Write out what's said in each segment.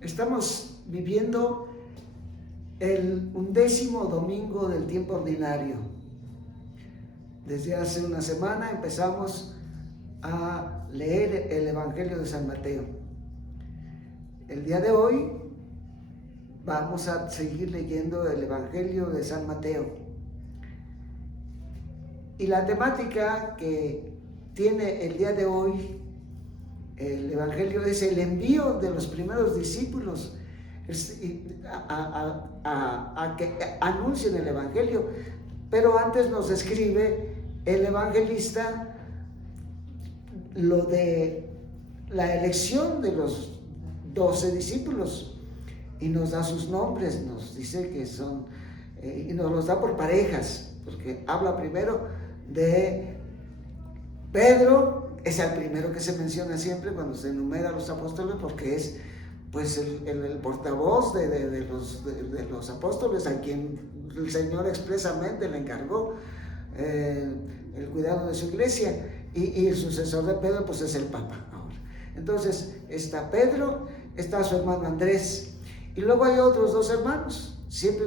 Estamos viviendo el 11º domingo del tiempo ordinario. Desde hace una semana empezamos a leer el Evangelio de San Mateo. El día de hoy vamos a seguir leyendo el Evangelio de San Mateo. Y la temática que tiene el día de hoy el Evangelio es el envío de los primeros discípulos a que anuncien el Evangelio. Pero antes nos escribe el evangelista lo de la elección de los 12 discípulos y nos da sus nombres, nos dice que son, y nos los da por parejas, porque habla primero de Pedro. Es el primero que se menciona siempre cuando se enumera a los apóstoles, porque es pues el portavoz de los apóstoles, a quien el Señor expresamente le encargó el cuidado de su iglesia, y el sucesor de Pedro pues es el Papa ahora. Entonces está Pedro, está su hermano Andrés, y luego hay otros 2 hermanos. Siempre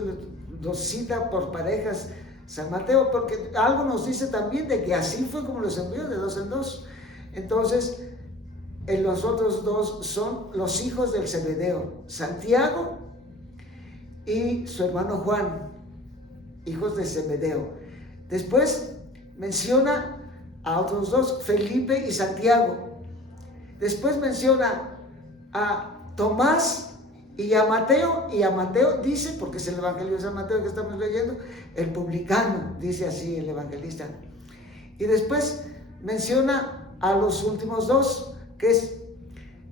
los cita por parejas San Mateo, porque algo nos dice también de que así fue como los envió de 2 en 2. Entonces, los otros 2 son los hijos del Zebedeo, Santiago y su hermano Juan, hijos de Zebedeo. Después menciona a otros 2, Felipe y Santiago. Después menciona a Tomás y a Mateo dice, porque es el Evangelio de San Mateo que estamos leyendo, el publicano, dice así el evangelista. Y después menciona a los últimos 2, que es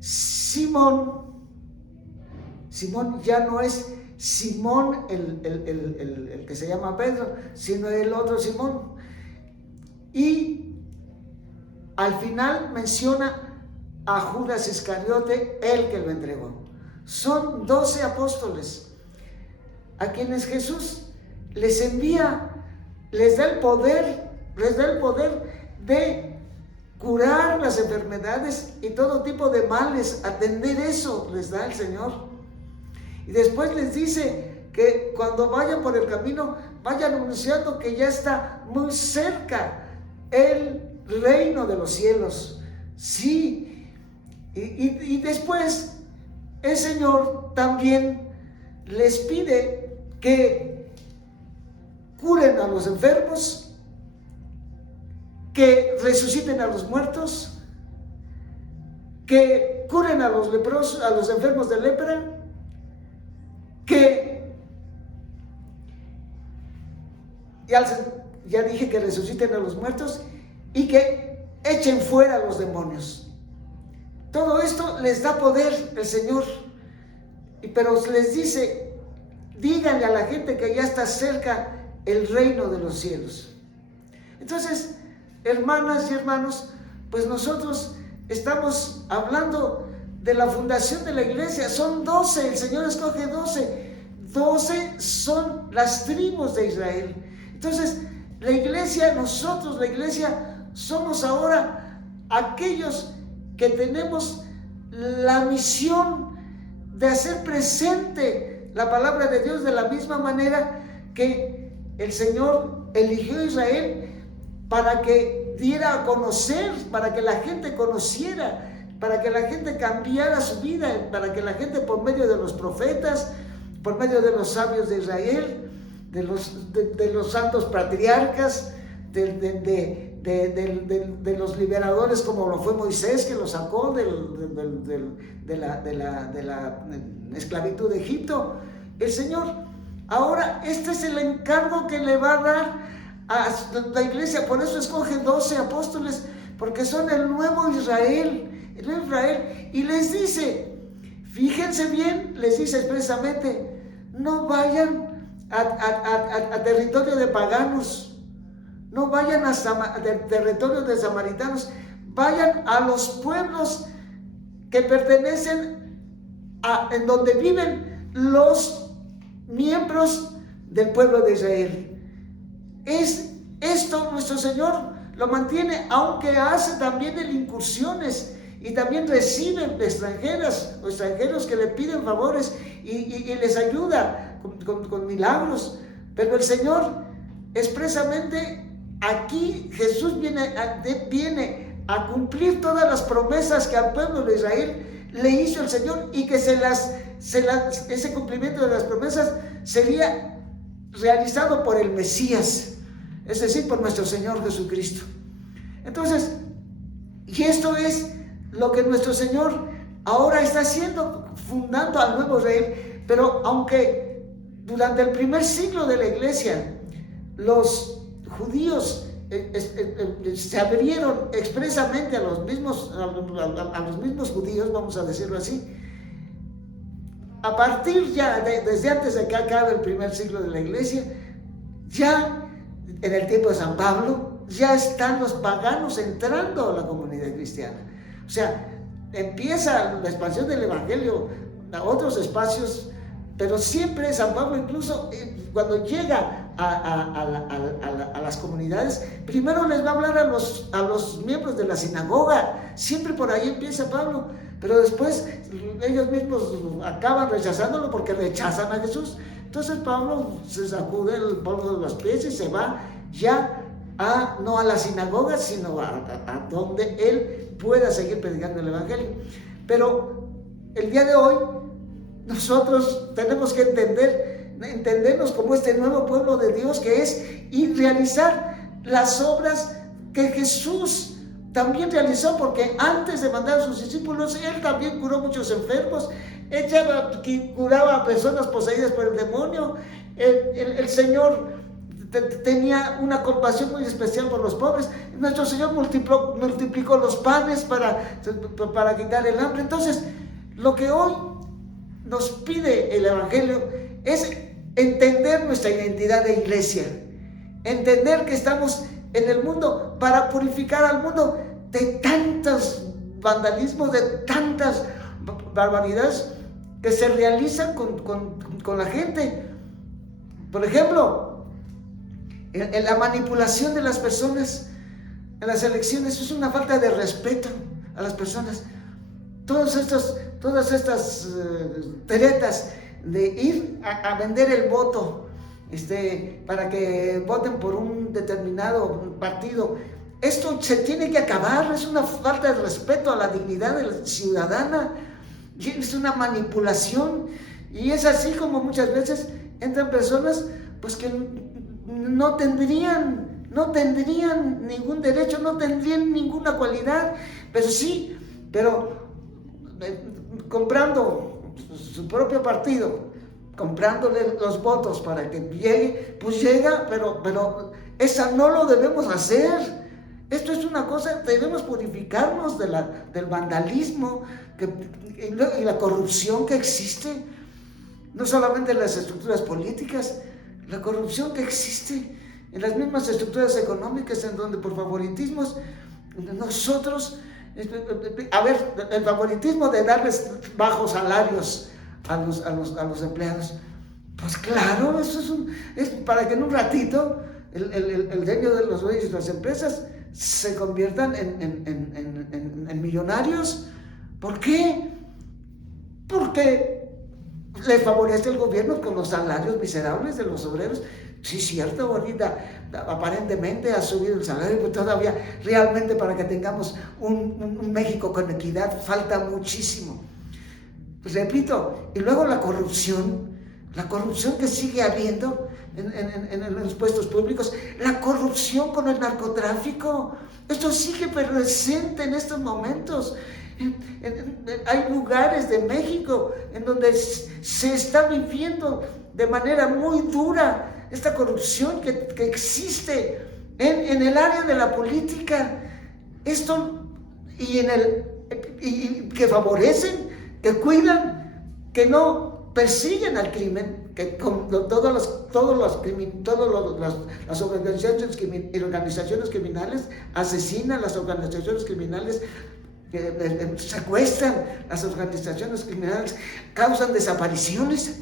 Simón. Simón ya no es Simón el que se llama Pedro, sino el otro Simón. Y al final menciona a Judas Iscariote, el que lo entregó. Son 12 apóstoles a quienes Jesús les envía, les da el poder de curar las enfermedades y todo tipo de males. Atender eso les da el Señor. Y después les dice que cuando vayan por el camino, vayan anunciando que ya está muy cerca el reino de los cielos. Sí. Y después el Señor también les pide que curen a los enfermos, que resuciten a los muertos, que curen a los leprosos, a los enfermos de lepra, que ya dije que resuciten a los muertos y que echen fuera a los demonios. Todo esto les da poder el Señor, pero les dice: díganle a la gente que ya está cerca el reino de los cielos. Entonces, hermanas y hermanos, pues nosotros estamos hablando de la fundación de la iglesia. Son 12, el Señor escoge 12. 12 son las tribus de Israel. Entonces, la iglesia, nosotros, la iglesia, somos ahora aquellos que tenemos la misión de hacer presente la palabra de Dios de la misma manera que el Señor eligió a Israel para que diera a conocer, para que la gente conociera, para que la gente cambiara su vida, para que la gente, por medio de los profetas, por medio de los sabios de Israel, de los santos patriarcas, de los liberadores, como lo fue Moisés, que lo sacó de la esclavitud de Egipto, el Señor ahora este es el encargo que le va a dar a la iglesia. Por eso escoge 12 apóstoles, porque son el nuevo Israel, y les dice, fíjense bien, les dice expresamente: no vayan a territorio de paganos, no vayan a territorio de samaritanos, vayan a los pueblos que pertenecen en donde viven los miembros del pueblo de Israel. Esto nuestro Señor lo mantiene, aunque hace también incursiones y también recibe extranjeras o extranjeros que le piden favores y les ayuda con milagros. Pero el Señor expresamente aquí, Jesús viene a cumplir todas las promesas que al pueblo de Israel le hizo el Señor, y que ese cumplimiento de las promesas sería realizado por el Mesías, es decir, por nuestro Señor Jesucristo. Entonces, y esto es lo que nuestro Señor ahora está haciendo, fundando al nuevo Israel. Pero aunque durante el primer siglo de la iglesia los judíos se abrieron expresamente a los mismos judíos, vamos a decirlo así, a partir ya desde antes de que acabe el primer siglo de la iglesia, ya en el tiempo de San Pablo, ya están los paganos entrando a la comunidad cristiana. O sea, empieza la expansión del evangelio a otros espacios, pero siempre San Pablo, incluso cuando llega a las comunidades, primero les va a hablar a los miembros de la sinagoga. Siempre por ahí empieza Pablo, pero después ellos mismos acaban rechazándolo porque rechazan a Jesús. Entonces Pablo se sacude el polvo de los pies y se va ya no a la sinagoga, sino a donde él pueda seguir predicando el evangelio. Pero el día de hoy nosotros tenemos que entendernos como este nuevo pueblo de Dios que es, y realizar las obras que Jesús también realizó, porque antes de mandar a sus discípulos, él también curó muchos enfermos, curaba a personas poseídas por el demonio. El Señor tenía una compasión muy especial por los pobres. Nuestro Señor multiplicó los panes para quitar el hambre. Entonces, lo que hoy nos pide el evangelio es entender nuestra identidad de iglesia, entender que estamos en el mundo para purificar al mundo de tantos vandalismos, de tantas barbaridades que se realizan con la gente. Por ejemplo, en la manipulación de las personas en las elecciones, es una falta de respeto a las personas. Todas estas tretas de ir a vender el voto para que voten por un determinado partido, esto se tiene que acabar. Es una falta de respeto a la dignidad de la ciudadana, es una manipulación. Y es así como muchas veces entran personas pues que no tendrían ningún derecho, no tendrían ninguna cualidad, pero comprando su propio partido, comprándole los votos para que llegue, pues llega, pero esa no lo debemos hacer. Esto es una cosa, debemos purificarnos del vandalismo y la corrupción que existe, no solamente en las estructuras políticas, la corrupción que existe en las mismas estructuras económicas, en donde por favoritismos nosotros, el favoritismo de darles bajos salarios a los empleados, pues claro, eso es para que en un ratito el dueño de los dueños de las empresas se conviertan en millonarios. ¿Por qué? Porque le favorece el gobierno con los salarios miserables de los obreros. Sí, cierto, ahorita aparentemente ha subido el salario, pero todavía realmente para que tengamos un México con equidad falta muchísimo. Pues repito, y luego la corrupción que sigue habiendo en los puestos públicos, la corrupción con el narcotráfico, esto sigue presente en estos momentos. Hay lugares de México en donde se está viviendo de manera muy dura esta corrupción que existe en el área de la política. Esto y que favorecen, que cuidan, que no persiguen al crimen, que las organizaciones criminales asesinan, las organizaciones criminales secuestran, las organizaciones criminales causan desapariciones.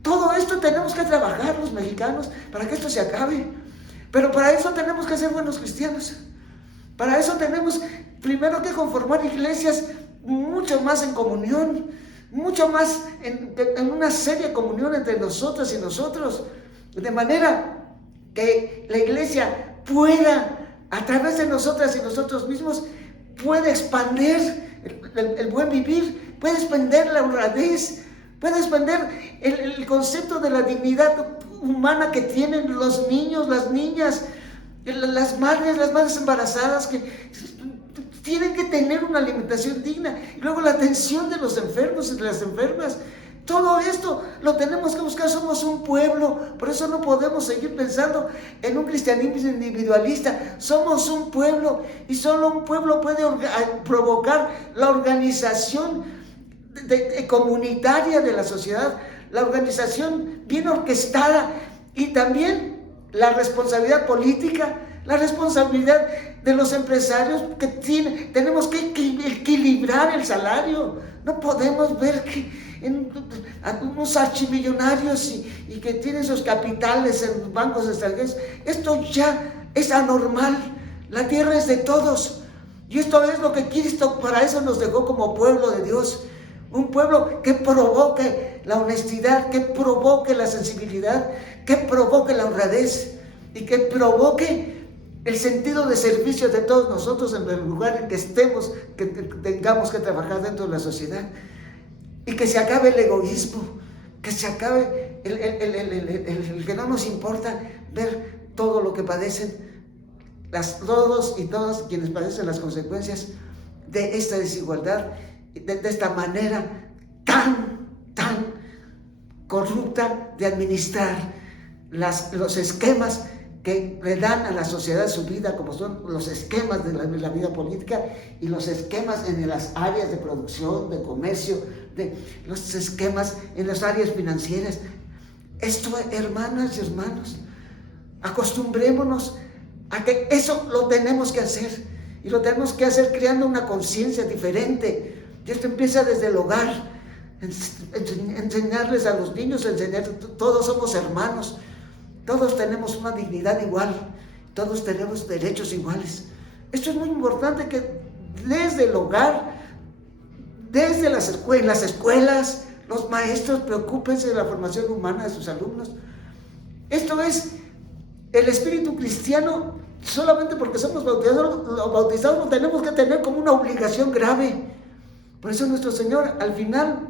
Todo esto tenemos que trabajar los mexicanos para que esto se acabe. Pero para eso tenemos que ser buenos cristianos. Para eso tenemos primero que conformar iglesias mucho más en comunión, mucho más en una seria comunión entre nosotras y nosotros, de manera que la iglesia pueda, a través de nosotras y nosotros mismos, puede expandir el buen vivir, puede expandir la honradez, puede expandir el concepto de la dignidad humana que tienen los niños, las niñas, las madres embarazadas, que tienen que tener una alimentación digna, y luego la atención de los enfermos y de las enfermas. Todo esto lo tenemos que buscar. Somos un pueblo, por eso no podemos seguir pensando en un cristianismo individualista. Somos un pueblo, y solo un pueblo puede provocar la organización comunitaria de la sociedad, la organización bien orquestada, y también la responsabilidad política, la responsabilidad de los empresarios que tenemos que equilibrar el salario. No podemos ver que algunos archimillonarios y que tienen sus capitales en bancos extranjeros. Esto ya es anormal. La tierra es de todos, y esto es lo que Cristo para eso nos dejó como pueblo de Dios. Un pueblo que provoque la honestidad, que provoque la sensibilidad, que provoque la honradez, y que provoque el sentido de servicio de todos nosotros en el lugar en que estemos, que tengamos que trabajar dentro de la sociedad. Y que se acabe el egoísmo, que se acabe el que no nos importa ver todo lo que padecen todos y todas quienes padecen las consecuencias de esta desigualdad, de esta manera tan corrupta de administrar los esquemas que le dan a la sociedad su vida, como son los esquemas de la vida política y los esquemas en las áreas de producción, de comercio, de los esquemas en las áreas financieras. Esto, hermanas y hermanos, acostumbrémonos a que eso lo tenemos que hacer, y lo tenemos que hacer creando una conciencia diferente. Y esto empieza desde el hogar, enseñarles a los niños, todos somos hermanos, todos tenemos una dignidad igual, todos tenemos derechos iguales. Esto es muy importante, que desde el hogar, desde las escuelas, los maestros preocúpense de la formación humana de sus alumnos. Esto es el espíritu cristiano. Solamente porque somos bautizados lo tenemos que tener como una obligación grave. Por eso nuestro Señor al final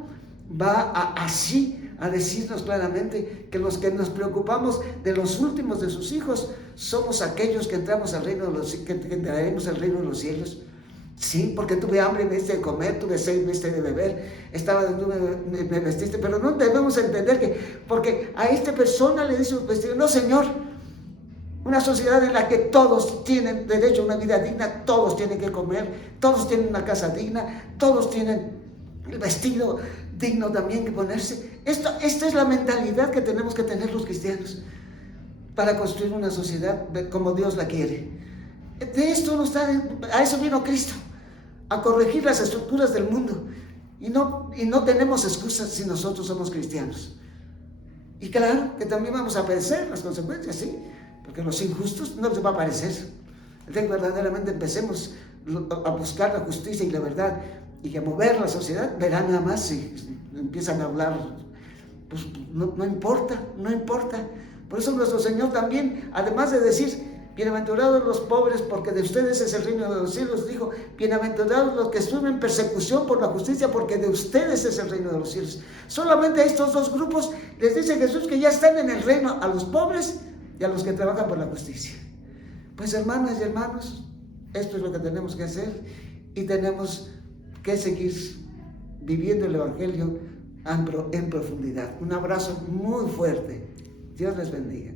va así a decirnos claramente que los que nos preocupamos de los últimos de sus hijos somos aquellos que entramos al reino que entraremos al reino de los cielos. Sí, porque tuve hambre, me diste de comer, tuve sed, me diste de beber, estaba desnudo, me vestiste. Pero no debemos entender que porque a esta persona le dice vestido. No, Señor. Una sociedad en la que todos tienen derecho a una vida digna, todos tienen que comer, todos tienen una casa digna, todos tienen el vestido digno también que ponerse. Esta es la mentalidad que tenemos que tener los cristianos para construir una sociedad como Dios la quiere. A eso vino Cristo, a corregir las estructuras del mundo. Y no tenemos excusas si nosotros somos cristianos. Y claro que también vamos a padecer las consecuencias, ¿sí? Porque a los injustos no les va a parecer. El día que verdaderamente empecemos a buscar la justicia y la verdad y a mover la sociedad, verán nada más si empiezan a hablar. Pues no importa. Por eso nuestro Señor también, además de decir, bienaventurados los pobres, porque de ustedes es el reino de los cielos, dijo, bienaventurados los que sufren persecución por la justicia, porque de ustedes es el reino de los cielos. Solamente a estos dos grupos les dice Jesús que ya están en el reino, a los pobres y a los que trabajan por la justicia. Pues hermanas y hermanos, esto es lo que tenemos que hacer, y tenemos que seguir viviendo el Evangelio en profundidad. Un abrazo muy fuerte. Dios les bendiga.